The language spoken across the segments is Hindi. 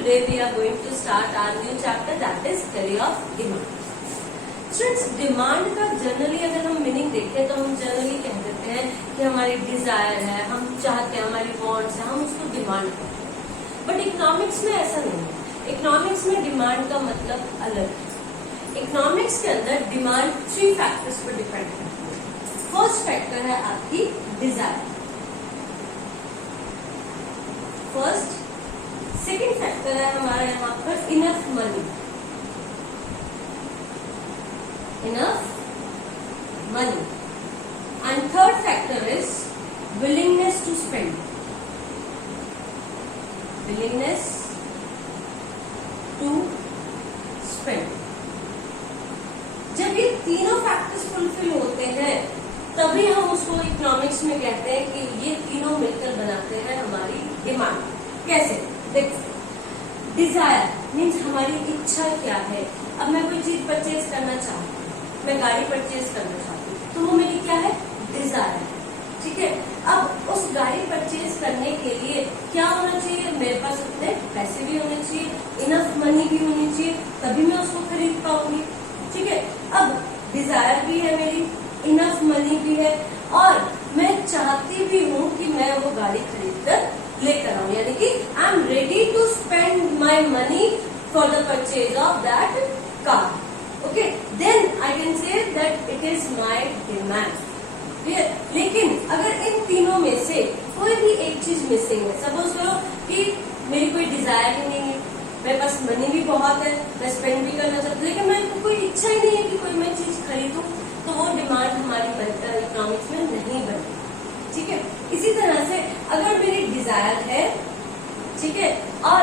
today we are going to start our new chapter, that is theory of demand. Students, demand का जनरली अगर हम मीनिंग देखें तो हम जनरली कह देते हैं कि हमारी डिजायर है, हम चाहते हैं, हमारी वांट्स है, हम उसको डिमांड करते हैं. बट इकोनॉमिक्स में ऐसा नहीं है. इकोनॉमिक्स में डिमांड का मतलब अलग है. इकोनॉमिक्स के अंदर डिमांड 3 फैक्टर्स पर डिपेंड करती है. फर्स्ट फैक्टर है आपकी डिजायर. फर्स्ट. सेकेंड फैक्टर है हमारा यहाँ पर enough money. Enough money. And third factor is willingness to spend. Willingness to spend. जब ये तीनों फैक्टर्स फुलफिल होते हैं तभी हम उसको इकोनॉमिक्स में कहते हैं कि ये तीनों मिलकर बनाते हैं हमारी डिमांड. कैसे? देखो, डिजायर मीन्स हमारी इच्छा क्या है. अब मैं कोई चीज परचेज करना चाहूँ, मैं गाड़ी परचेज करना चाहती हूँ, तो वो मेरी क्या है? डिजायर है. ठीक है. अब उस गाड़ी परचेज करने के लिए क्या होना चाहिए? मेरे पास उतने पैसे भी होने चाहिए, इनफ मनी भी होनी चाहिए, तभी मैं उसको खरीद पाऊंगी. ठीक है. अब डिजायर भी है मेरी, इनफ मनी भी है, और मैं चाहती भी हूँ कि मैं वो गाड़ी खरीद कर लेकर आऊँ, यानी कि I am ready to spend my money for the purchase of that car. Okay, then I can say that it is my demand. लेकिन अगर इन तीनों में से कोई भी एक चीज मिसिंग है, सपोज करो कि मेरी कोई डिजायर ही नहीं है, मेरे पास मनी भी बहुत है, मैं स्पेंड भी करना चाहती हूँ, लेकिन मेरे कोई इच्छा ही नहीं है कि कोई मैं चीज खरीदूं, तो वो डिमांड हमारी इकोनॉमिक्स में नहीं बनेगी. ठीक है. इसी तरह से अगर मेरी डिजायर है, ठीक है, और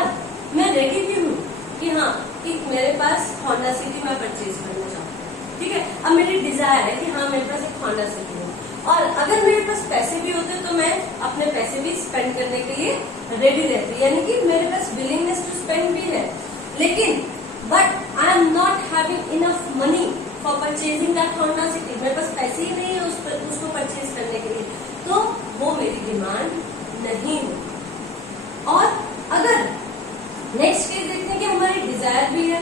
मैं रेडी भी हूँ कि हाँ कि मेरे पास होंडा सिटी मैं परचेज करना चाहती हूँ. ठीक है. अब मेरी डिजायर है कि हाँ मेरे पास एक होंडा सिटी है, और अगर मेरे पास पैसे भी होते तो मैं अपने पैसे भी स्पेंड करने के लिए रेडी रहती, यानी कि मेरे पास विलिंगनेस टू स्पेंड भी है. लेकिन but I am not having enough money for purchasing that Honda city. मेरे पास पैसे ही नहीं है उसको परचेज करने के लिए, तो वो मेरी डिमांड नहीं है. और अगर नेक्स्ट केस देखते हैं कि हमारी डिजायर भी है,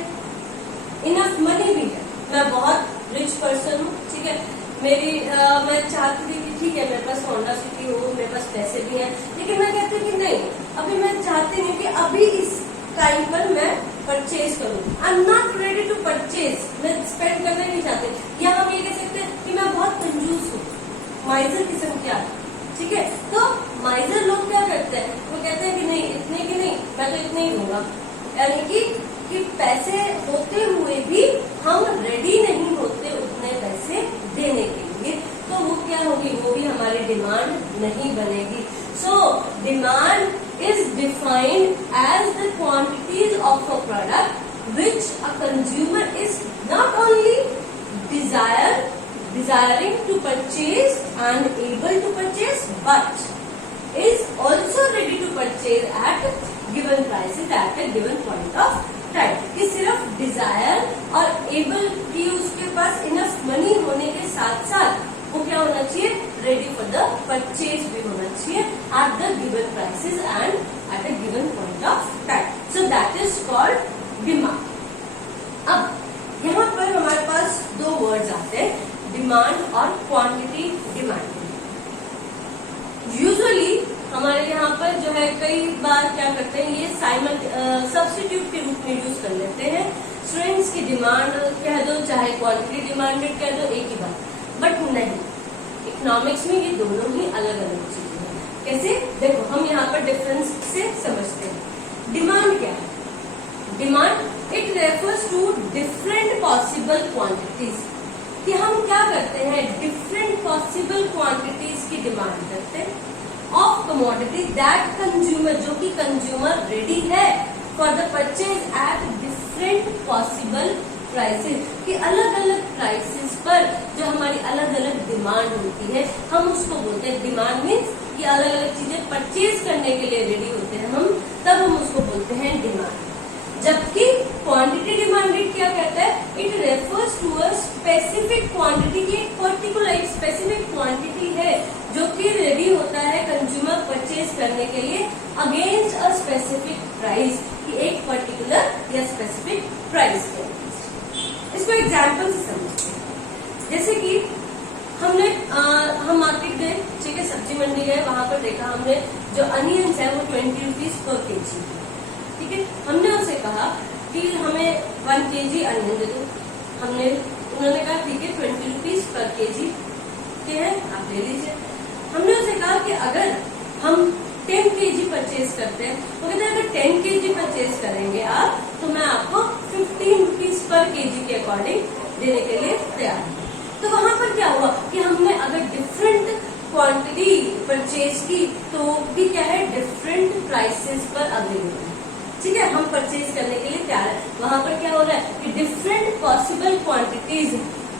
इनफ मनी भी है, मैं बहुत रिच पर्सन हूँ. ठीक है. मैं चाहती थी कि ठीक है मेरे पास होंडा सिटी हो, मेरे पास पैसे भी हैं, लेकिन मैं कहती हूँ कि नहीं, अभी मैं चाहती नहीं कि अभी इस टाइम पर मैं परचेज करूँ. I am not ready to purchase. मैं स्पेंड करना नहीं चाहती. या हम ये कह सकते हैं कि मैं बहुत कंजूस हूँ, माइजर किस्म की आदमी. ठीक है. तो माइजर लोग क्या करते हैं? वो कहते हैं कि नहीं, इतने की नहीं, मैं तो इतने ही दूंगा. यानी कि पैसे होते हुए भी हम रेडी नहीं होते उतने पैसे देने के लिए, तो वो क्या होगी? वो भी हमारी डिमांड नहीं बनेगी. So demand is defined as the quantities of a product which a consumer is not only desiring to purchase and able to purchase, but is also ready to purchase at given prices at a given point of time. कि सिर्फ डिजायर और एबल की उसके पास इनफ मनी होने के साथ साथ वो क्या होना चाहिए? रेडी फॉर द परचेज भी होना चाहिए at the given prices and at a given point of time. So that is called demand. अब यहाँ पर हमारे पास 2 वर्ड्स आते हैं, डिमांड और क्वांटिटी डिमांड. यूजुअली हमारे यहाँ पर जो है कई बार क्या करते हैं, ये सब्स्टिट्यूट के रूप में यूज कर लेते हैं. स्टूडेंट्स की डिमांड कह दो, चाहे क्वांटिटी डिमांडेड कह दो, एक ही बात. बट नहीं, इकोनॉमिक्स में ये दोनों ही अलग अलग चीजें हैं. कैसे? देखो, हम यहाँ पर डिफरेंस से समझते हैं. डिमांड क्या है? Demand it refers to different possible quantities. कि हम क्या करते हैं? डिफरेंट पॉसिबल क्वांटिटीज की डिमांड करते हैं ऑफ कमोडिटी दैट कंज्यूमर, जो कि कंज्यूमर रेडी है for the purchase at different possible prices. कि अलग अलग प्राइसेस पर जो हमारी अलग अलग डिमांड होती है, हम उसको बोलते हैं डिमांड. मीन्स कि अलग अलग चीजें परचेज करने के लिए रेडी होते हैं हम, तब हम उसको बोलते हैं डिमांड. जबकि क्वांटिटी डिमांडेड क्या कहता है? It refers to a specific quantity. की एक पर्टिकुलर एक स्पेसिफिक क्वांटिटी है जो कि रेडी होता है कंज्यूमर परचेज करने के लिए अगेंस्ट अ स्पेसिफिक प्राइस. कि एक रुपीज पर केजी। ठीक है, हमने उनसे कहा कि हमें 1 kg अनियन दे दो। उन्होंने कहा ठीक है 20 रुपीज पर केजी के है, आप ले लीजिए। हमने उनसे कहा कि अगर हम 10 kg परचेज करते हैं, तो कहते हैं अगर 10 kg परचेज करेंगे आप, तो मैं आपको 15 रुपीज पर केजी के अकॉर्डिंग देने के लिए तैयार हूँ। तो वहां पर क्या हुआ कि हमने अगर डिफरेंट क्वांटिटी परचेज की तो भी क्या है, डिफरेंट प्राइसेस पर अवेलेबल है। ठीक है, हम परचेज करने के लिए तैयार है। वहां पर क्या हो रहा है कि डिफरेंट पॉसिबल क्वांटिटीज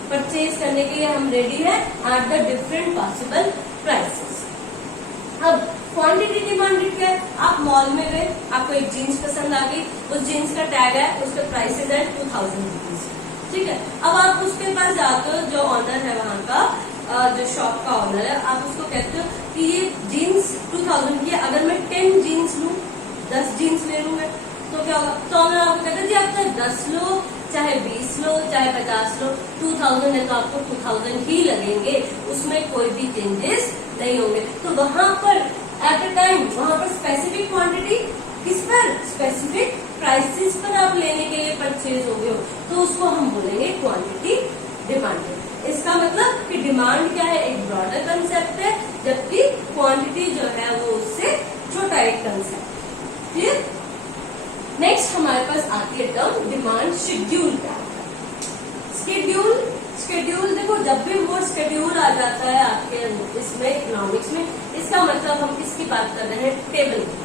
परचेज करने के लिए हम रेडी है at the different possible prices. अब क्वांटिटी डिमांडेड क्या है, आप मॉल में गए, आपको एक जीन्स पसंद आ गई, उस जीन्स का टैग है, उसका प्राइसेज है 2000 रुपीज। ठीक है, अब आप उसके पास जाते हो, जो ऑनर है वहाँ का, जो शॉप का ऑनर है, आप उसको कहते हो कि ये जीन्स 2000 की है, अगर मैं 10 जीन्स लूं, 10 जीन्स ले लूंगा तो क्या होगा, तो ऑनर आपको कहते हैं जी आप चाहे 10 लो, चाहे 20 लो, चाहे 50 लो, 2000 है तो आपको 2000 ही लगेंगे, उसमें कोई भी चेंजेस नहीं होंगे। तो वहां पर एट अ टाइम वहां पर स्पेसिफिक क्वांटिटी किस पर, स्पेसिफिक प्राइसेस पर आप लेने के लिए परचेज हो गए हो, तो उसको हम बोलेंगे क्वांटिटी डिमांडेड। इसका मतलब कि डिमांड क्या है, एक ब्रॉडर कंसेप्ट है, जबकि क्वांटिटी जो है वो उससे छोटा एक कंसेप्ट। क्लियर। नेक्स्ट हमारे पास आती है टर्म डिमांड शेड्यूल। क्या शेड्यूल देखो, जब भी वो शेड्यूल आ जाता है आपके इसमें इकोनॉमिक्स में, इसका मतलब हम किसकी बात कर रहे हैं, टेबल की।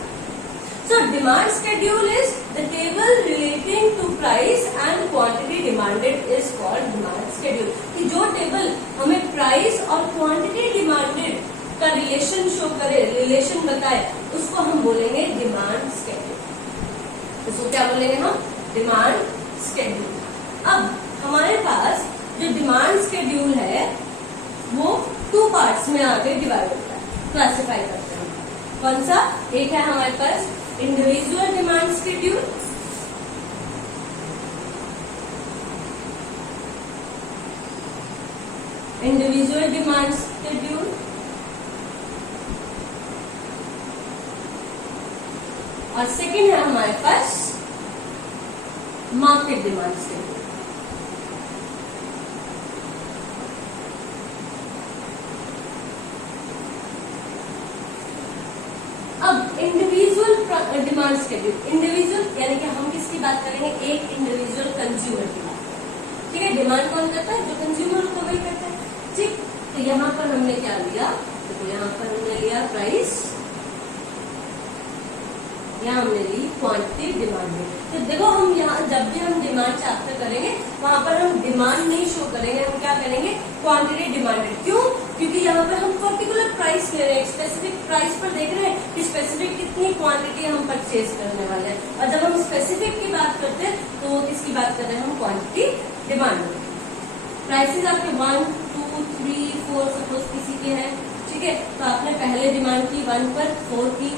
So demand schedule is the table relating to price and quantity demanded is called demand schedule. कि जो टेबल हमें प्राइस और क्वांटिटी डिमांडेड का रिलेशन शो करे, रिलेशन बताए, उसको हम बोलेंगे डिमांड शेड्यूल। इसको क्या बोलेंगे हम, डिमांड शेड्यूल। अब हमारे पास जो डिमांड शेड्यूल है वो 2 पार्ट्स में आगे डिवाइड होता है, क्लासिफाई करते हैं। कौन सा, एक है हमारे पास individual demand schedule, individual demand schedule, और सेकेंड है हमारे पास मार्केट डिमांड शेड्यूल। अब इंडिविजुअल डिमांड शेड्यूल, इंडिविजुअल यानी कि हम किसकी बात करेंगे, एक इंडिविजुअल कंज्यूमर की बात करेंगे। ठीक है, डिमांड कौन करता है, जो कंज्यूमर को वही करता है। ठीक, तो यहाँ पर हमने क्या लिया, तो यहाँ पर हमने लिया प्राइस, यहाँ हमने ली क्वांटिटी डिमांडेड। तो देखो हम यहाँ जब भी हम डिमांड चैप्टर करेंगे वहां पर हम डिमांड नहीं शो करेंगे, हम क्या करेंगे, क्वांटिटी डिमांडेड। क्यों, क्योंकि यहाँ पर हम पर्टिकुलर प्राइस ले रहे हैं, स्पेसिफिक प्राइस पर देख रहे हैं कि स्पेसिफिक कितनी क्वांटिटी हम परचेज करने वाले हैं। और जब हम स्पेसिफिक की बात करते हैं तो किसकी बात कर रहे हैं, हम क्वांटिटी डिमांडेड। प्राइसेज आपके 1, 2, 3, 4 सपोज किसी के हैं, ठीक है, तो आपने पहले डिमांड की 1 पर, 4 की,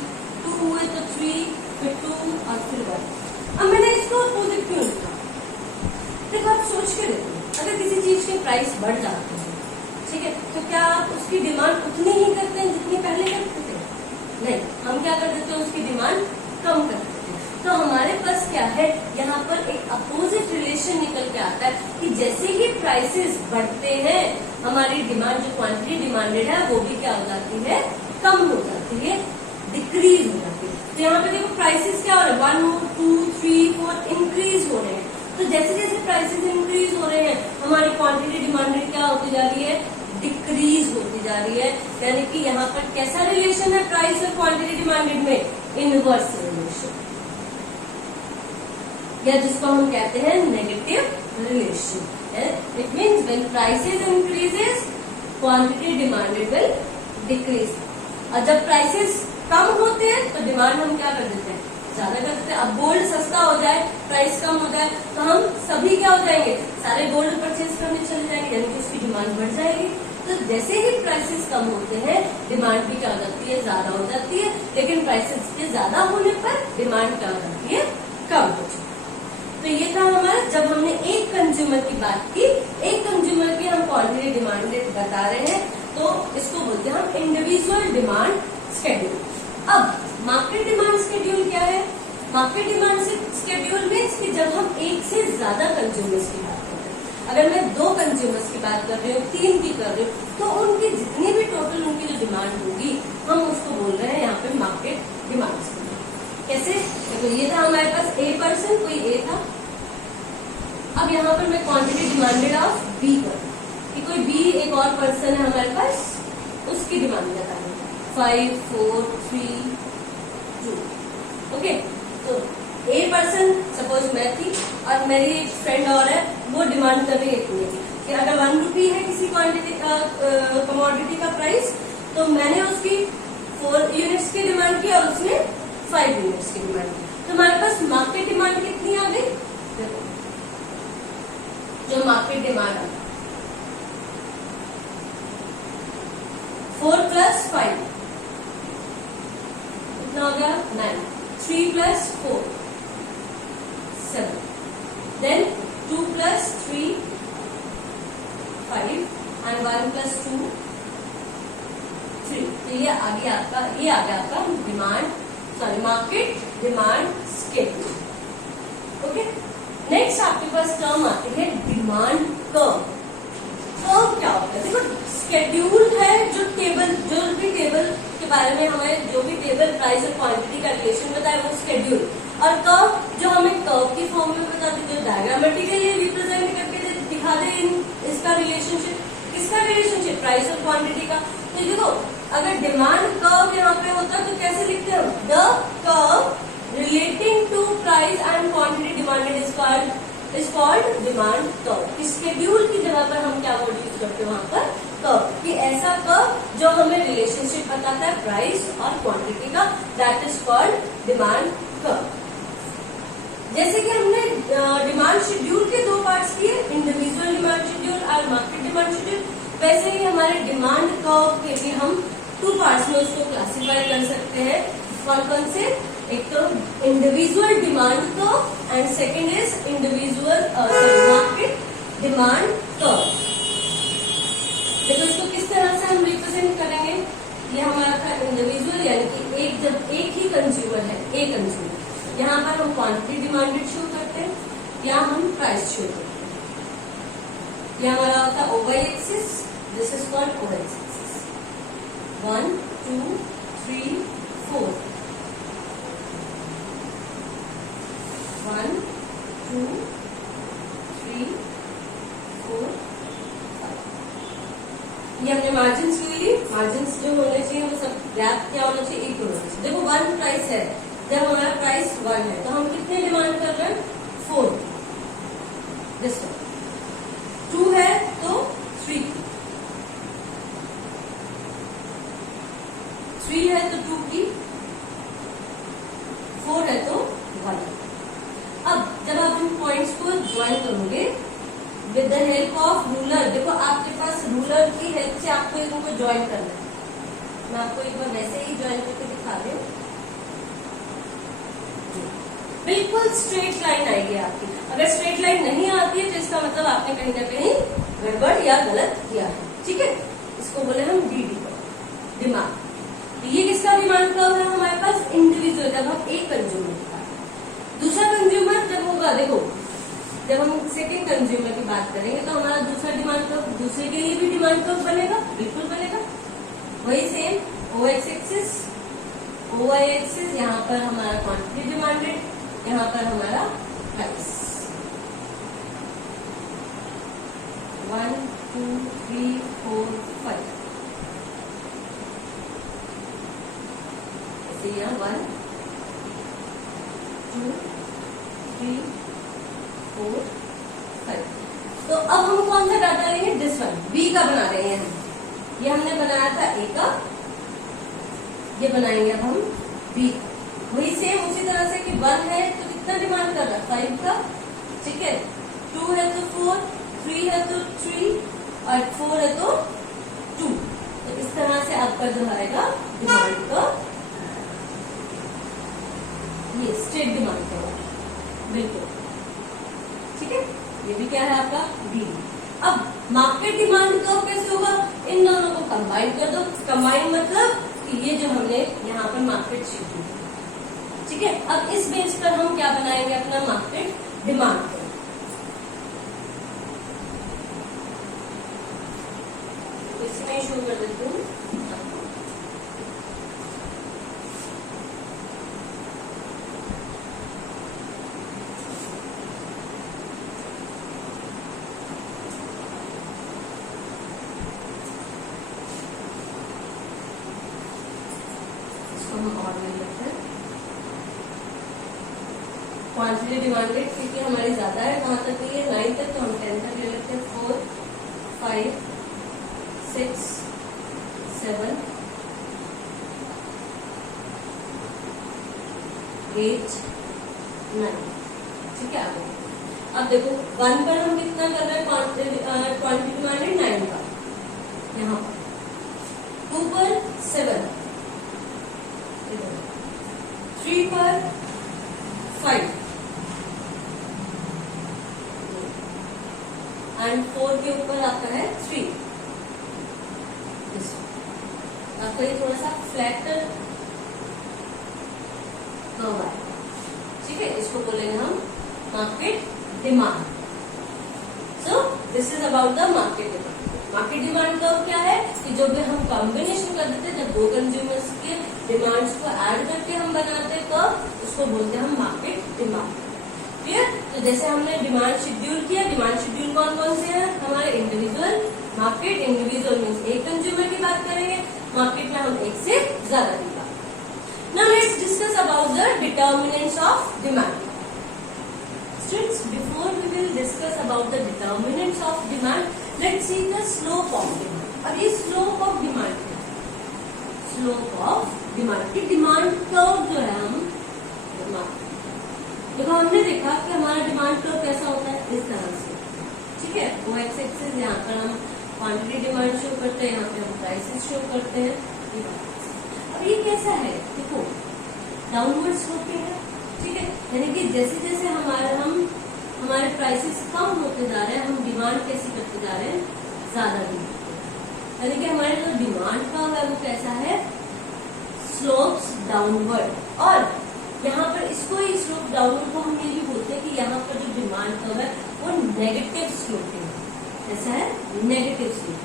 2 हुए तो 3, फिर 2 और फिर 1। अब मैंने इसको अपोजिट क्यों लिखा, देखो आप सोच के देखो, अगर किसी चीज के प्राइस बढ़ जाते हैं, ठीक है, तो क्या आप उसकी डिमांड उतनी ही करते हैं जितनी पहले करते थे, नहीं, हम क्या कर देते हैं, उसकी डिमांड कम कर देते हैं। तो हमारे पास क्या है, यहाँ पर एक अपोजिट रिलेशन निकल के आता है कि जैसे ही प्राइसेस बढ़ते हैं हमारी डिमांड, जो क्वांटिटी डिमांडेड है वो भी क्या हो जाती है, कम हो जाती है, डिक्रीज हो जाती है। तो यहाँ पे देखो प्राइसेस क्या हो रहे हैं, 1, 2, 3, 4 इंक्रीज हो रहे हैं। तो जैसे जैसे प्राइसेस इंक्रीज हो रहे हैं हमारी क्वांटिटी डिमांडेड क्या होती जा रही है, डिक्रीज होती जा रही है। यानी कि यहाँ पर कैसा रिलेशन है प्राइस और क्वांटिटी डिमांडेड में, इनवर्स रिलेशन, या जिसको हम कहते हैं negative relation. It means when prices increases quantity demanded will decrease. और जब प्राइसेस कम होते हैं तो डिमांड हम क्या कर देते हैं, ज्यादा कर देते हैं। अब गोल्ड सस्ता हो जाए, प्राइस कम हो जाए, तो हम सभी क्या हो जाएंगे, सारे गोल्ड परचेज करने चले जाएंगे, यानी कि उसकी डिमांड बढ़ जाएगी। तो जैसे ही प्राइसेस कम होते हैं डिमांड भी क्या हो जाती है, ज्यादा हो जाती है। लेकिन प्राइसेस के ज्यादा होने पर डिमांड क्या हो जाती है, कम हो जाती है। तो ये था हमारा, जब हमने एक कंज्यूमर की बात की, एक कंज्यूमर की हम क्वांटिटी डिमांडेड बता रहे हैं, तो इसको बोलते हैं हम इंडिविजुअल डिमांड शेड्यूल। अब market demand schedule market demand schedule means कि जब हम एक से ज्यादा कंज्यूमर्स की बात कर रहे हैं, अगर मैं 2 कंज्यूमर्स की बात कर रही हूँ, 3 की कर रही हूँ, तो उनकी जितनी भी टोटल उनकी जो डिमांड होगी हम उसको बोल रहे हैं यहाँ पे मार्केट डिमांड। कैसे? तो ये था हमारे पास ए पर्सन, कोई ए था। अब यहाँ पर मैं क्वांटिटी डिमांडेड ऑफ बी कर, कि कोई बी एक और पर्सन है हमारे पास, उसकी डिमांड बतानी 5, 4, 3, 2। ओके, तो ए पर्सन सपोज मैं थी और मेरी एक फ्रेंड और है, वो डिमांड कर रही है इतनी कि अगर 1 रुपी है किसी क्वांटिटी कमोडिटी का प्राइस, तो मैंने उसकी 4 यूनिट्स की डिमांड की और उसने 5 यूनिट्स की डिमांड की। तो हमारे पास मार्केट डिमांड कितनी आ गई? जो मार्केट डिमांड है 4 + 5 कितना हो गया? 9। 3 + 4 7, देन 2 + 3 5 एंड 1 + 2 3। तो ये आ गया आपका market demand schedule. Okay, next आपके पास टर्म आती है डिमांड कर्व। कर्व क्या होता है? देखो, शेड्यूल है जो भी टेबल के बारे में हमें जो भी टेबल प्राइस और क्वांटिटी का रिलेशन बताए वो शेड्यूल, और कर्व जो हमें कर्व की फॉर्म में बताते, जो डायग्रामेटिकली रिप्रेजेंट करके दिखा दे इसका रिलेशनशिप। किसका रिलेशनशिप? प्राइस और क्वांटिटी का। तो देखो, अगर डिमांड कर्व यहाँ पे होता तो कैसे लिखते हैं? The curve relating to price and quantity demanded is called demand curve. Schedule की जगह पर हम क्या वर्ड यूज करते हैं वहां पर? कर्व। कि ऐसा कर्व जो हमें रिलेशनशिप बताता है प्राइस और क्वांटिटी का, that is called demand curve. जैसे कि हमने डिमांड शेड्यूल के 2 पार्ट्स किए, इंडिविजुअल डिमांड शेड्यूल और मार्केट डिमांड शेड्यूल, वैसे ही हमारे डिमांड कर्व के भी हम 2 पार्ट्स में उसको क्लासिफाई कर सकते हैं। कौन से? एक तो individual demand curve and second is market demand curve. देखो, इसको किस तरह से हम रिप्रेजेंट करेंगे? ये हमारा था इंडिविजुअल, यानी कि जब एक ही कंज्यूमर है, एक कंज्यूमर, यहाँ पर हम क्वांटिटी डिमांडेड शो करते हैं या हम प्राइस शो करते हैं। यह हमारा होता है ओवाई axis, this is called ओवाई axis. 1, 2, 3, 4। 1, 2, 3, 4, 5। ये हमने मार्जिन ले ली। मार्जिन जो होने चाहिए वो सब गैप क्या होना चाहिए? इक्वल होना चाहिए। देखो, 1 प्राइस है, जब हमारा प्राइस 1 है तो हम कितने डिमांड कर रहे हैं? 4। दिस 2 है तो 3 है तो 2 की, 4 है तो 1। अब जब आप इन पॉइंट्स को ज्वाइन करोगे with the help of ruler, देखो आपके पास रूलर की हेल्प से आपको इनको ज्वाइन करना है। मैं आपको एक बार वैसे ही ज्वाइन करके दिखा रही हूँ। बिल्कुल स्ट्रेट लाइन आएगी आपकी। अगर स्ट्रेट लाइन नहीं आती है तो इसका मतलब आपने कहीं ना कहीं गड़बड़ या गलत किया है। ठीक है, इसको बोले हम डीडी डिमांड। ये किसका डिमांड कर्व है? हमारे पास इंडिविजुअल, जब हम एक कंज्यूमर की बात। दूसरा कंज्यूमर जब होगा, देखो जब हम सेकेंड कंज्यूमर की बात करेंगे तो हमारा दूसरा डिमांड कर्व, दूसरे के लिए भी डिमांड कर्व बनेगा, बिल्कुल बनेगा। वही सेम ओएक्स एक्सिस, ओवाई एक्सिस, यहाँ पर हमारा क्वांटिटी डिमांडेड, यहाँ पर हमारा प्राइस। 1, 2, 3, 4, 5। यहाँ 1, 2, 3, 4, 5। तो अब हम कौन सा डाटा लेंगे? दिस वन, बी का बना रहे हैं हम। ये हमने बनाया था ए का, ये बनाएंगे अब हम बी का। वही सेम उसी तरह से कि 1 है तो कितना डिमांड कर रहा है? 5 का। ठीक है, 2 है तो 4, 3 है तो 3 और 4 है तो 2। तो इस तरह से आपका जो आएगा डिमांड का, ये स्ट्रेट डिमांड का बिल्कुल। ठीक है, ये भी क्या है आपका डी। अब मार्केट डिमांड का कैसे होगा? इन दोनों को कंबाइन कर दो। कंबाइन मतलब कि ये जो हमने यहाँ पर मार्केट शेड्यूल, ठीक है, अब इस बेस पर हम क्या बनाएंगे, अपना मार्केट डिमांड। इसमें शो कर देती हूँ। क्वांटिटी डिमांडेड क्योंकि हमारी ज्यादा है, कहाँ तक है 9 तक, तो हम 10 तक ले लेते हैं। 4 5 6 7 8 9, ठीक है। अब देखो 1 पर हम कितना कर रहे हैं, क्वांटिटी डिमांडेड 9 का, यहाँ पर 2 पर 7, 3 पर 5 एंड 4 के ऊपर आता है 3। आपको ये थोड़ा सा फ्लैट कर्व है, ठीक है, इसको बोलेंगे हम market demand. So this is about the market demand. Market demand curve क्या है कि जो भी हम कॉम्बिनेशन कर देते हैं, जब दो कंज्यूमर्स के डिमांड्स को ऐड करके हम बनाते हैं कर्व, उसको बोलते हैं हम मार्केट डिमांड। क्लियर? तो जैसे हमने डिमांड शेड्यूल किया, डिमांड शेड्यूल कौन कौन से हैं हमारे, इंडिविजुअल मार्केट, इंडिविजुअल मीन्स एक कंज्यूमर की बात करेंगे, मार्केट में हम एक से ज्यादा की बात। Now let's discuss about the determinants of demand. Students, before we will discuss about the determinants of demand, let's see the slope of demand. अब ये स्लोप ऑफ डिमांड क्या है, स्लोप ऑफ डिमांड की डिमांड कर्व जो है हम देखो, हमने देखा कि हमारा डिमांड कर्व कैसा होता है, इस तरह से, ठीक है। वो एक्स एक्सिस, यहाँ पर हम क्वांटिटी डिमांड शो करते हैं, यहाँ पे हम प्राइसेस शो करते हैं। अब ये कैसा है, देखो डाउनवर्ड स्लोपिंग है, ठीक है, यानी कि जैसे जैसे हमारे प्राइसेस कम होते जा रहे हैं, हम डिमांड कैसी करते जा रहे हैं, ज्यादा दी, यानी कि हमारे जो डिमांड कर्व है वो कैसा है, स्लोप्स डाउनवर्ड। और यहाँ पर इसको ही स्लोप डाउनवर्ड को हम ये भी बोलते हैं कि यहाँ पर जो डिमांड कर्व है वो नेगेटिव स्लोपिंग है, ऐसा है नेगेटिव स्लोप।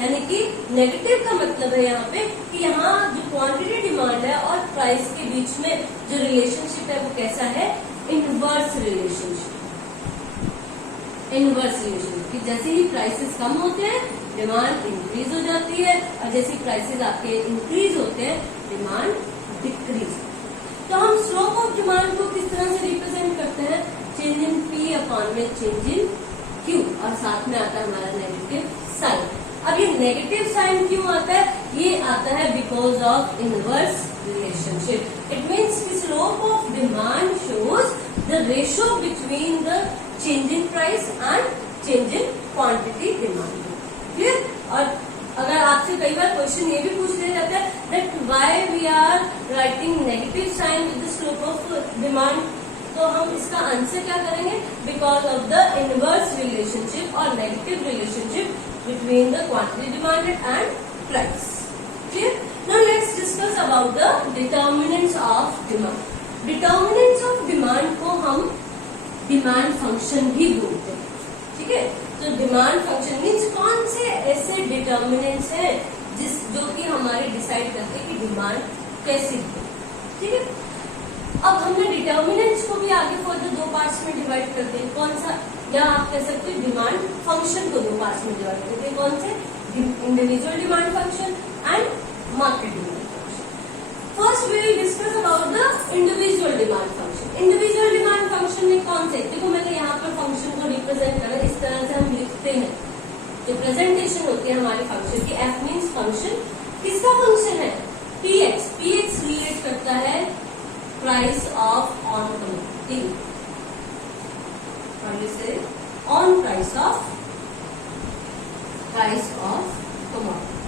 यानी कि नेगेटिव का मतलब है यहाँ पे कि यहाँ जो क्वांटिटी डिमांड है और प्राइस के बीच में जो रिलेशनशिप है वो कैसा है, इनवर्स रिलेशनशिप। इनवर्स रिलेशनशिप कि जैसे ही प्राइसेस कम होते हैं डिमांड इंक्रीज हो जाती है, और जैसे ही प्राइसेस आपके इंक्रीज होते हैं डिमांड डिक्रीज। तो हम स्लोप ऑफ डिमांड को किस तरह से रिप्रेजेंट करते हैं, चेंज इन पी अपॉन में चेंज इन क्यू, और साथ में आता है हमारा नेगेटिव साइन। अब ये नेगेटिव साइन क्यों आता है, ये आता है because of inverse relationship. It means की slope of demand shows the ratio between the change in price and change in quantity demand. Clear? और अगर आपसे कई बार क्वेश्चन ये भी पूछ लिया जाता है that why we are writing negative sign with the slope of demand, तो हम इसका आंसर क्या करेंगे, because of the inverse relationship और negative relationship between the quantity demanded and price. Clear? Now let's discuss about the determinants of demand. Determinants of demand को हम डिमांड फंक्शन भी बोलते हैं, ठीक है। तो डिमांड फंक्शन मीन्स कौन से ऐसे डिटर्मिनेंट्स हैं जो कि हमारे डिसाइड करते हैं कि डिमांड कैसी है, ठीक है। अब हमने डिटर्मिनेंट्स को भी आगे फर्दर दो पार्ट्स में डिवाइड करते हैं, कौन सा, या आप कह सकते हैं डिमांड फंक्शन को दो पार्ट्स में डिवाइड करते हैं, कौन से, individual demand function and market demand function. First we will discuss about the individual demand function. Individual demand function में कौन से, देखो मैंने यहाँ पर फंक्शन को रिप्रेजेंट करा, इस तरह से हम लिखते हैं, जो प्रेजेंटेशन होती है हमारे फंक्शन की, एफ मीन्स फंक्शन, किसका फंक्शन है, पीएक्स। पीएक्स रिलेट करता है प्राइस ऑफ ऑन कमोडिटी, और इसे ऑन प्राइस ऑफ कमोडिटी।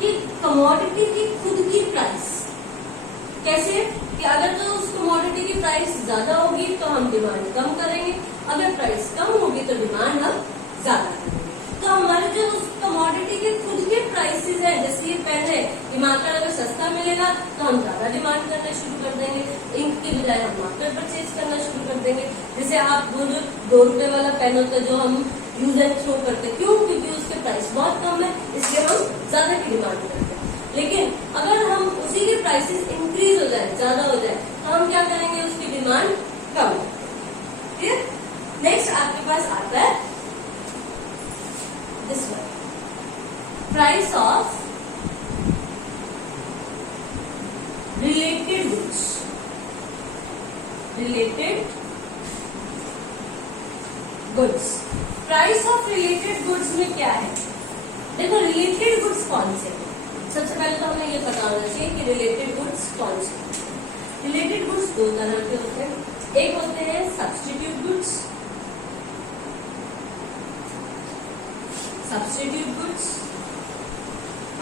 कि कमोडिटी की खुद की प्राइस कैसे, कि अगर तो उस कमोडिटी की प्राइस ज्यादा होगी तो हम डिमांड कम करेंगे, अगर प्राइस कम होगी तो डिमांड हम ज्यादा करेंगे। तो हमारे जो उस कमोडिटी कमोडिटी के खुद के प्राइसेस है। जैसे ये पेन है, ये मार्कर अगर सस्ता मिलेगा तो हम ज्यादा डिमांड करना शुरू कर देंगे, इंक के बजाय हम मार्कर परचेज करना शुरू कर देंगे। जैसे आप वो जो 2 रुपए वाला पेन होता है जो हम यूज एंड थ्रो करते हैं, क्यों? क्योंकि उसके प्राइस बहुत कम है, इसलिए हम ज्यादा की डिमांड करते हैं। लेकिन अगर हम उसी के प्राइसेस इंक्रीज हो जाए, ज्यादा हो जाए, तो हम क्या करेंगे? उसकी डिमांड कम। ठीक। नेक्स्ट आपके पास आता है this one, price of related goods. Related goods, price of related goods में क्या है? देखो रिलेटेड गुड्स कौन से? सबसे पहले तो हमें ये पता होना चाहिए कि रिलेटेड गुड्स कौन से। रिलेटेड गुड्स 2 तरह के होते हैं। एक होते हैं सब्स्टिट्यूट गुड्स, सब्स्टिट्यूट गुड्स,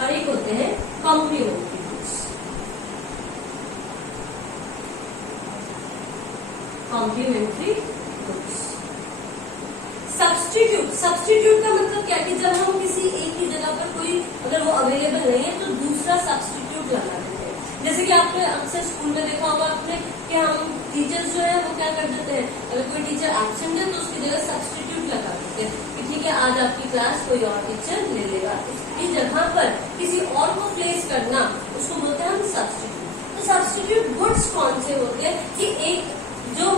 और एक होते हैं complementary goods. Complementary goods. Substitute का मतलब क्या कि जब हम किसी एक ही जगह पर कोई अगर वो अवेलेबल नहीं है तो दूसरा सब्स्टिट्यूट लगा देते हैं। जैसे कि आपने अक्सर स्कूल में देखा होगा आपने कि हम टीचर्स जो है वो क्या कर देते हैं, अगर कोई टीचर एब्सेंट है तो उसकी जगह सब्स्टिट्यूट लगा देते हैं कि ठीक है आज आपकी क्लास कोई और टीचर ले लेगा। इसकी जगह पर किसी और को प्लेस करना उसको बोलते हैं हम सब्स्टिट्यूट। तो सब्स्टिट्यूट गुड्स कौन से होते हैं कि एक जो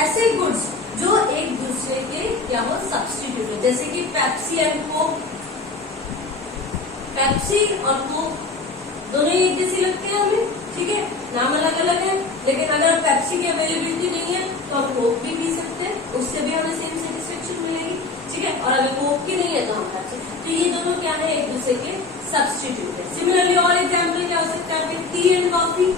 ऐसे गुड्स जो एक दूसरे के क्या हो सब्स्टिट्यूट हो। जैसे कि पेप्सी एंड कोक, पेप्सी और कोक दोनों एक जैसी लगती है हमें, ठीक है, नाम अलग अलग है, लेकिन अगर पेप्सी की अवेलेबिलिटी नहीं है तो हम कोक भी पी सकते हैं, उससे भी हमें सेम सेटिस्फेक्शन मिलेगी, ठीक है। और अगर कोक की नहीं है तो हम पेप्सी। तो ये दोनों क्या है? एक दूसरे के सब्स्टिट्यूट है। सिमिलरली और एग्जाम्पल क्या हो सकता है? टी एंड कॉफी,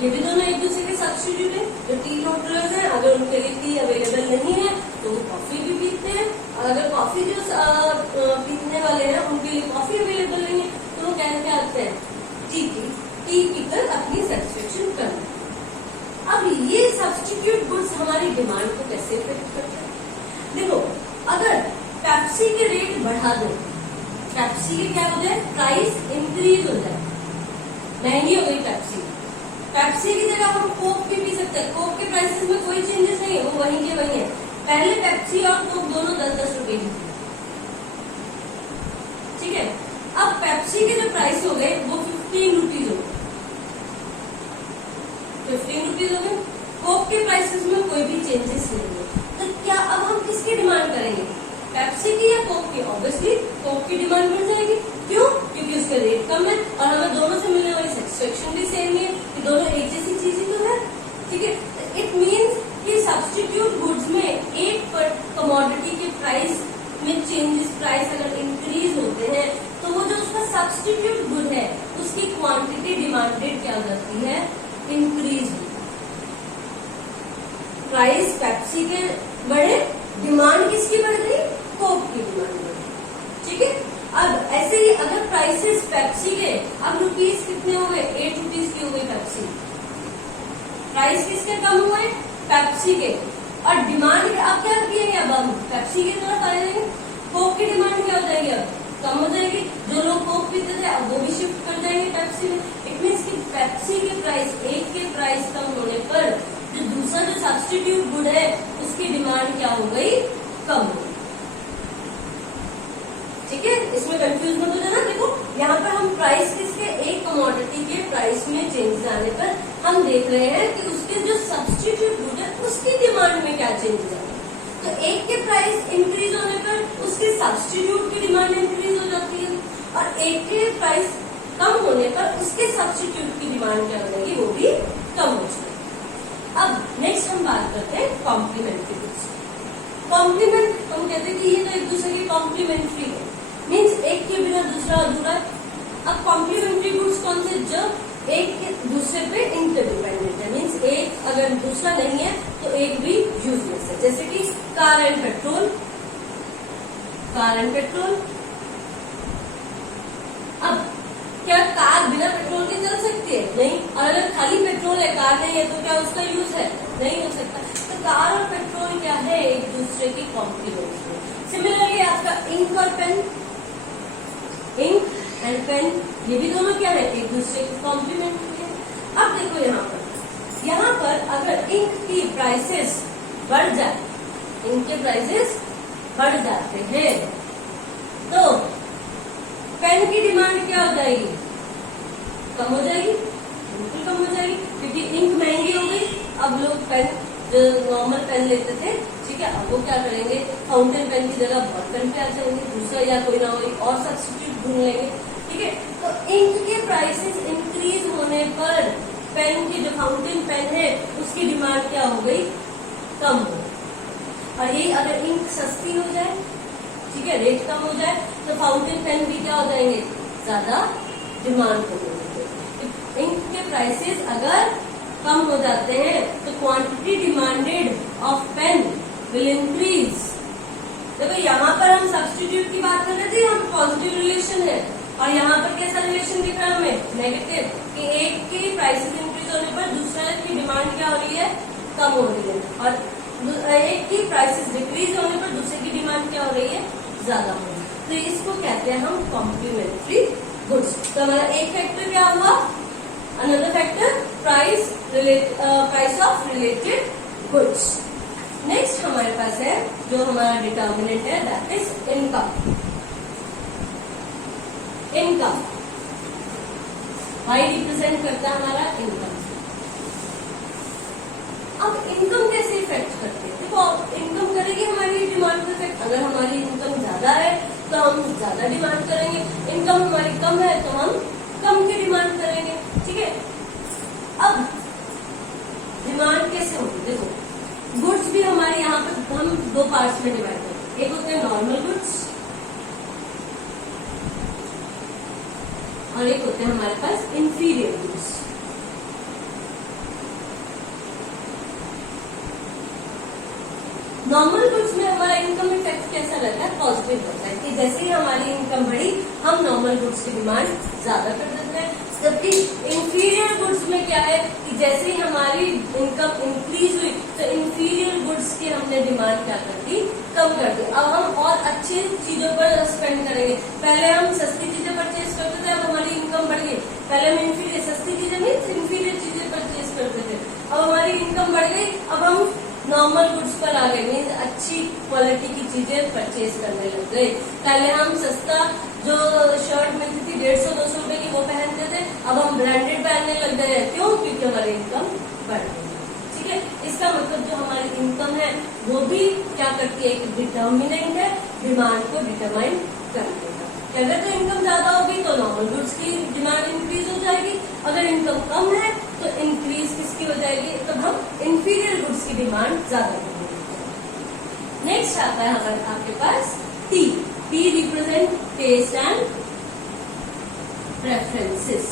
ये भी दोनों एक दूसरे के सब्स्टिट्यूट है। जो टी होटलर्स हैं अगर उनके लिए टी अवेलेबल नहीं है तो वो कॉफी भी पीते हैं, और अगर कॉफी जो पीने वाले हैं उनके लिए कॉफी अवेलेबल नहीं है तो वो क्या आते हैं? टी पीकर अपनी सेटिस्फेक्शन करते हैं। अब ये सब्स्टिट्यूट गुड्स हमारी डिमांड को कैसे इफेक्ट करते हैं? देखो अगर पेप्सी के रेट बढ़ा दो, पेप्सी के क्या हो जाए? प्राइस इंक्रीज हो जाए, महंगी हो गई पेप्सी। पेप्सी की जगह हम कोक भी पी सकते हैं। कोक के प्राइसेस में कोई चेंजेस नहीं है, वो वहीं के वहीं है। पहले पेप्सी और कोक दोनों 10-10 रुपए की थी, ठीक है। अब पेप्सी के जो प्राइस हो गए वो 15 रुपीज हो गए, 15 रुपीज हो गए। कोक के प्राइसेस में कोई भी चेंजेस नहीं है। तो क्या अब हम किसकी डिमांड करेंगे? पेप्सी की या कोक की? ऑब्वियसली कोक की डिमांड बढ़ जाएगी। क्यों? क्योंकि उसका रेट कम है और हमें दोनों से मिलने वाली सेटिस्फेक्शन भी सेम है कि दोनों एक जैसी चीजें तो है, ठीक है। इट मीन्स कि सब्स्टिट्यूट गुड्स में एक पर कमोडिटी के प्राइस में चेंजेस, प्राइस अगर इंक्रीज होते हैं तो वो जो उसका सब्स्टिट्यूट गुड है उसकी क्वांटिटी डिमांडेड क्या हो जाती है? इंक्रीज होती है। प्राइस पेप्सी के बढ़े, डिमांड किसकी बढ़ गई? कोक की डिमांड बढ़ गई, ठीक है। अब ऐसे ही अगर प्राइसेस पेप्सी के अब रुपीज कितने हो गए? 8 रुपीज की हो गई पेप्सी, प्राइस किसके कम हुए? पेप्सी के, और डिमांड अब क्या किए? अब हम पेप्सी की तरफ आ जाएंगे। कोक की डिमांड क्या हो जाएगी? अब कम हो जाएगी। जो लोग कोक पीते थे अब वो भी शिफ्ट कर जाएंगे पेप्सी में। इट मीन्स कि पेप्सी के प्राइस, एक के प्राइस कम होने पर जो दूसरा जो सब्स्टिट्यूट गुड है उसकी डिमांड क्या हो गई? कम हो गई, ठीक है। इसमें कंफ्यूज मत हो जाना। देखो यहाँ पर हम प्राइस किसके? एक कमोडिटी के प्राइस में चेंजेस आने पर हम देख रहे हैं कि उसके जो सब्स्टिट्यूट गुड है उसकी डिमांड में क्या चेंजेस आए। तो एक के प्राइस इंक्रीज होने पर उसके सब्स्टिट्यूट की डिमांड इंक्रीज हो जाती है, और एक के प्राइस कम होने पर उसके सब्स्टिट्यूट की डिमांड क्या हो जाएगी? वो भी कम हो जाएगी। अब नेक्स्ट हम बात करते हैं कॉम्प्लीमेंट्री गुड्स। कॉम्प्लीमेंट हम कहते हैं कि ये तो एक दूसरे के कॉम्प्लीमेंट्री है, मीन्स एक के बिना दूसरा अधूरा है। अब कॉम्प्लीमेंट्री गुड्स कौन से? जब एक के दूसरे पे इंटरडिपेंडेंट है, मीन्स एक अगर दूसरा नहीं है तो एक भी यूजलेस है। जैसे कि car and petrol, car and petrol. अब क्या कार बिना पेट्रोल के चल सकती है? नहीं। और अगर खाली पेट्रोल है, कार नहीं है, तो क्या उसका यूज है? नहीं हो सकता। तो कार और पेट्रोल क्या है? एक दूसरे की कॉम्प्लीमेंट्री। सिमिलरली आप आपका इंक और पेन, इंक एंड पेन, ये भी दोनों क्या है, एक दूसरे के कॉम्प्लीमेंट्री है। अब देखो यहाँ पर अगर इंक की प्राइसेस बढ़ जाए, इंक के प्राइसेस बढ़ जाते हैं तो पेन की डिमांड क्या हो जाएगी, कम हो जाएगी, बिल्कुल कम हो जाएगी, क्योंकि इंक महंगी हो गई। अब लोग पेन जो नॉर्मल पेन लेते थे, ठीक है, अब वो क्या करेंगे, फाउंटेन पेन की जगह बॉल पेन पे आ जाएंगे, दूसरा या कोई ना कोई और सब्स्टिट्यूट ढूंढ लेंगे, ठीक है। तो इंक के प्राइसेस इंक्रीज होने पर पेन की जो फाउंटेन पेन है उसकी डिमांड क्या हो गई, कम हो। और यही अगर इंक सस्ती हो जाए, ठीक है, रेट कम हो जाए, तो फाउंटेन पेन भी क्या हो जाएंगे, ज्यादा डिमांड हो जाएंगे। इंक के प्राइसेस अगर कम हो जाते हैं तो quantity demanded of pen will increase. देखो यहाँ पर हम सब्स्टिट्यूट की बात कर रहे थे, यहाँ पर पॉजिटिव रिलेशन है, और यहाँ पर कैसा रिलेशन दिख रहा है हमें, नेगेटिव, कि एक की प्राइसेस इंक्रीज होने पर दूसरा की डिमांड क्या हो रही है, कम हो रही है, और एक की प्राइसेस डिक्रीज होने पर दूसरे की डिमांड क्या हो रही है, ज्यादा हो रही है। तो इसको कहते हैं हम कॉम्प्लीमेंट्री गुड्स। तो हमारा एक फैक्टर क्या हुआ, another factor price of related goods. Next हमारे पास है जो हमारा डिटर्मिनेंट है, that is income. Income Y represent करता है हमारा इनकम। अब इनकम कैसे इफेक्ट करती है, देखो इनकम करेगी हमारी डिमांड पर इफेक्ट। अगर हमारी इनकम ज्यादा है तो हम ज्यादा डिमांड करेंगे, इनकम हमारी कम है तो हम कम की डिमांड करेंगे, ठीक है। अब डिमांड कैसे होगी, देखो गुड्स भी हमारे यहाँ पर हम दो पार्ट्स में डिवाइड करते हैं, एक होते हैं नॉर्मल गुड्स और एक होते हैं हमारे पास इंफीरियर गुड्स। नॉर्मल गुड्स में हमारा इनकम इफेक्ट कैसा रहता है, पॉजिटिव होता है, कि जैसे ही हमारी इनकम बढ़ी हम नॉर्मल गुड्स की डिमांड ज्यादा कर देते हैं। जबकि इंफीरियर गुड्स में क्या है कि जैसे ही हमारी इनकम इंक्रीज हुई तो इंफीरियर गुड्स की हमने डिमांड क्या कर दी, कम कर दी। अब हम और अच्छी चीजों पर स्पेंड करेंगे। पहले हम सस्ती चीजें परचेज करते थे, अब हमारी इनकम बढ़ गई। पहले हम इंफीरियर सस्ती चीजें नहीं, इंफीरियर चीजें परचेज करते थे, अब हमारी इनकम बढ़ गई, अब हम नॉर्मल गुड्स पर आ गए, मीन्स अच्छी क्वालिटी की चीजें परचेज करने लग गए। पहले हम सस्ता जो शर्ट मिलती थी 150-200 रुपए की वो पहनते थे, अब हम ब्रांडेड पहनने लग गए। क्यों, क्योंकि हमारी इनकम बढ़ गई, ठीक है। इसका मतलब जो हमारी इनकम है वो भी क्या करती है, एक डिटर्मिनेंट है, डिमांड को डिटरमाइन कर देगा। अगर तो इनकम ज्यादा होगी तो नॉर्मल गुड्स की डिमांड इंक्रीज हो जाएगी, अगर इनकम कम है तो इंक्रीज किसकी हो जाएगी, तब हम इंफीरियर गुड्स की डिमांड ज्यादा करेंगे। नेक्स्ट आता है हमारे आपके पास T. T represent taste and preferences.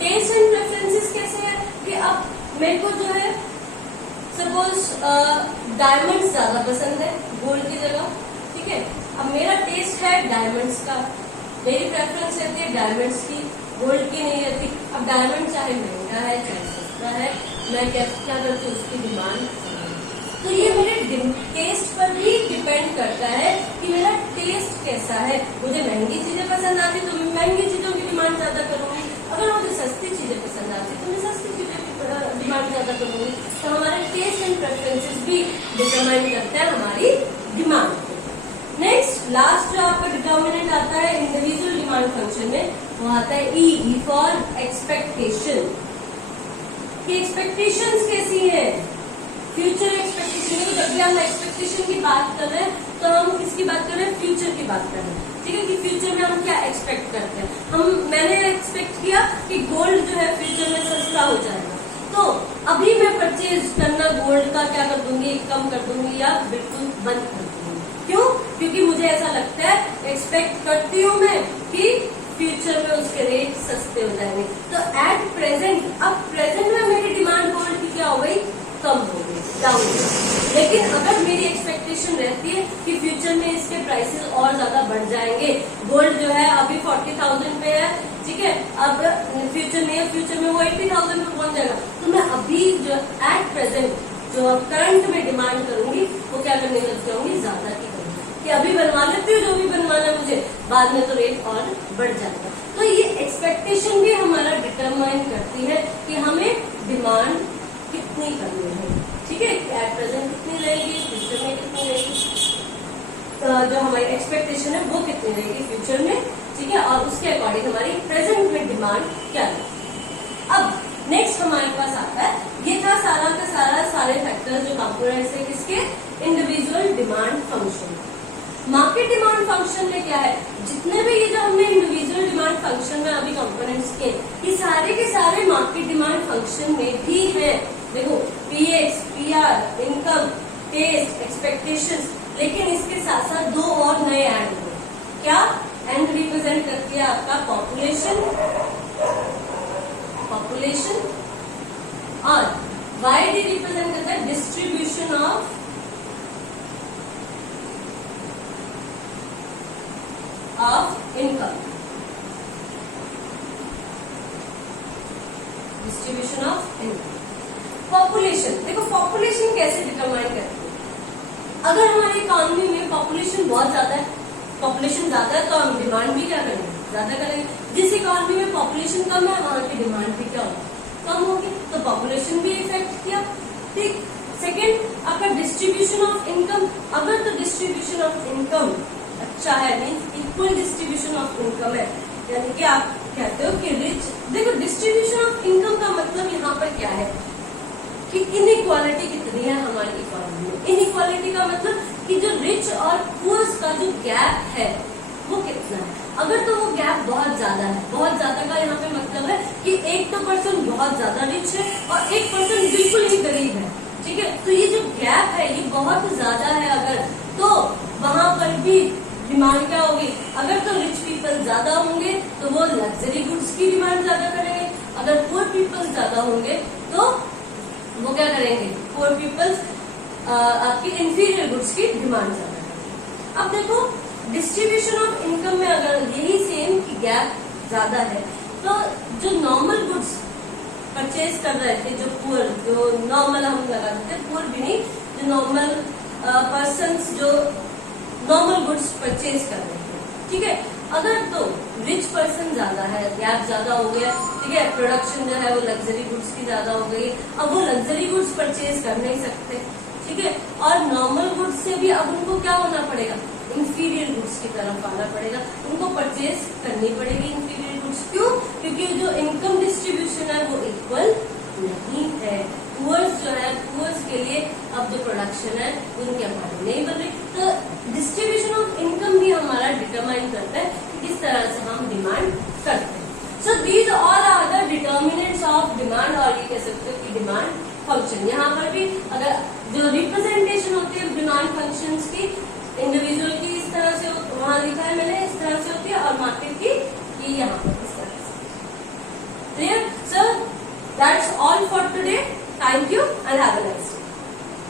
Taste and preferences कैसे है कि अब मेरे को जो है सपोज डायमंड्स ज्यादा पसंद है गोल्ड की जगह, ठीक है। अब मेरा टेस्ट है डायमंड्स का, मेरी प्रेफरेंस रहती है डायमंड्स की, गोल्ड की नहीं रहती। अब डायमंड चाहे महंगा है चाहे सस्ता है, मैं क्या करती हूँ, उसकी डिमांड। तो ये मेरे टेस्ट पर भी डिपेंड करता है कि मेरा टेस्ट कैसा है। मुझे महंगी चीजें पसंद आती तो मैं महंगी चीजों की डिमांड ज्यादा करूंगी, अगर मुझे सस्ती चीजें पसंद आती तो मैं सस्ती चीजें की डिमांड ज्यादा करूंगी। तो हमारे टेस्ट एंड प्रेफरेंसेस भी डिटरमाइन करते हैं हमारी डिमांड। नेक्स्ट लास्ट जो आपका डिटर्मिनेंट आता है इंडिविजुअल डिमांड फंक्शन में, वो आता है ई फॉर एक्सपेक्टेशन। कि एक्सपेक्टेशंस कैसी है, फ्यूचर एक्सपेक्टेशन। जब भी हम एक्सपेक्टेशन की बात कर रहे हैं तो हम किसकी बात कर रहे हैं, फ्यूचर की बात कर रहे हैं, ठीक है। कि फ्यूचर में हम क्या एक्सपेक्ट करते हैं। मैंने एक्सपेक्ट किया कि गोल्ड जो है फ्यूचर में सस्ता हो जाएगा, तो अभी मैं परचेज करना गोल्ड का क्या कर दूंगी, कम कर दूंगी या बिल्कुल बंद कर दूंगी। क्यों, क्योंकि मुझे ऐसा लगता है, एक्सपेक्ट करती हूँ मैं कि फ्यूचर में उसके रेट सस्ते हो जाएंगे। तो एट प्रेजेंट, अब प्रेजेंट में मेरी डिमांड गोल्ड की क्या हो गई, कम हो गई, डाउन हो गई। लेकिन अगर मेरी एक्सपेक्टेशन रहती है कि फ्यूचर में इसके प्राइसेस और ज्यादा बढ़ जाएंगे, गोल्ड जो है अभी 40,000 पे है, ठीक है, अब फ्यूचर में वो 80,000 पे पहुंच जाएगा, तो मैं अभी जो एट प्रेजेंट जो अब करंट में डिमांड करूंगी वो क्या करने लग जाऊंगी, ज्यादा की करूंगी कि अभी बनवा लेती हूँ जो भी बनवाना है मुझे, बाद में तो रेट और बढ़ जाएगा। तो ये एक्सपेक्टेशन भी हमारा डिटरमाइन करती है कि हमें डिमांड कितनी करनी है, ठीक है, एट प्रेजेंट कितनी रहेगी, फ्यूचर में कितनी रहेगी, जो हमारी एक्सपेक्टेशन है वो कितनी रहेगी फ्यूचर में, ठीक है, और उसके अकॉर्डिंग हमारी प्रेजेंट में डिमांड क्या है। अब नेक्स्ट हमारे पास आता है, ये था सारा का सारे फैक्टर्स जो कंपोनेंट्स है किसके, individual demand function. Market demand function में क्या है, जितने भी ये जो हमने इंडिविजुअल डिमांड फंक्शन में अभी कंपोनेंट्स के, ये सारे के सारे मार्केट डिमांड फंक्शन में भी है। देखो PX, PR, income, taste, expectations, लेकिन इसके साथ साथ दो और नए ऐड हुए। क्या एंड रिप्रेजेंट करती है आपका पॉपुलेशन और वाई डी रिप्रेजेंट करता है distribution of income, distribution of income. Population, देखो पॉपुलेशन कैसे डिटरमाइन करती है, अगर हमारी इकोनॉमी में पॉपुलेशन बहुत ज्यादा है, पॉपुलेशन ज्यादा है तो हम डिमांड भी क्या करेंगे, ज्यादा करेंगे। जिस इकोनॉमी में पॉपुलेशन कम है वहां की डिमांड भी क्या होगी, कम होगी, तो पॉपुलेशन भी इफेक्ट किया। ठीक, सेकेंड आपका डिस्ट्रीब्यूशन ऑफ इनकम, अगर तो डिस्ट्रीब्यूशन ऑफ इनकम अच्छा है, means equal distribution of income है, यानी कि आप कहते हो कि रिच, देखो डिस्ट्रीब्यूशन ऑफ इनकम का मतलब यहाँ पर क्या है कि इनइक्वालिटी कितनी है हमारी इकोनॉमी में। इनइक्वालिटी का मतलब कि जो रिच और पुअर्स का जो गैप है वो कितना है। अगर तो वो गैप बहुत ज्यादा है, बहुत ज्यादा का यहाँ पे मतलब है कि एक तो पर्सन बहुत ज्यादा रिच है और एक पर्सन बिल्कुल ही गरीब है, ठीक है, तो ये जो गैप है ये बहुत ज्यादा है अगर, तो वहां पर भी डिमांड क्या होगी, अगर तो रिच पीपल ज्यादा होंगे तो वो लग्जरी गुड्स की डिमांड ज्यादा करेंगे, अगर पुअर पीपल ज्यादा होंगे तो वो क्या करेंगे, पुअर पीपल्स आपकी इंफीरियर गुड्स की डिमांड ज्यादा करेंगे। अब देखो डिस्ट्रीब्यूशन ऑफ इनकम में अगर यही सेम की गैप ज्यादा है तो जो नॉर्मल गुड्स परचेज कर रहे थे, जो पुअर, जो नॉर्मल हम लगा देते हैं, पुअर भी नहीं, जो नॉर्मल पर्सन्स जो नॉर्मल गुड्स परचेज कर रहे थे, ठीक है, अगर तो रिच पर्सन ज्यादा है, गैप ज्यादा हो गया, ठीक है, प्रोडक्शन जो है वो लग्जरी गुड्स की ज्यादा हो गई, अब वो लग्जरी गुड्स परचेज कर नहीं सकते, ठीक है, और नॉर्मल गुड्स से भी अब उनको क्या होना पड़ेगा, इंफीरियर गुड्स की तरफ आना पड़ेगा, उनको परचेज करनी पड़ेगी इंफीरियर गुड्स। क्यों? क्योंकि जो इनकम डिस्ट्रीब्यूशन है वो इक्वल नहीं है। पुअर्स जो है, पुअर्स के लिए अब जो प्रोडक्शन है उनकी अकॉर्डिंग नहीं बन रही, तो डिस्ट्रीब्यूशन ऑफ इनकम भी हमारा डिटरमाइन करता है कि किस तरह से हम डिमांड करते हैं। So these all are the determinants of demand, और ये कह सकते हो कि डिमांड फंक्शन। यहाँ पर भी अगर जो रिप्रेजेंटेशन होती है डिमांड फंक्शंस की इंडिविजुअल की, इस तरह से वहां लिखा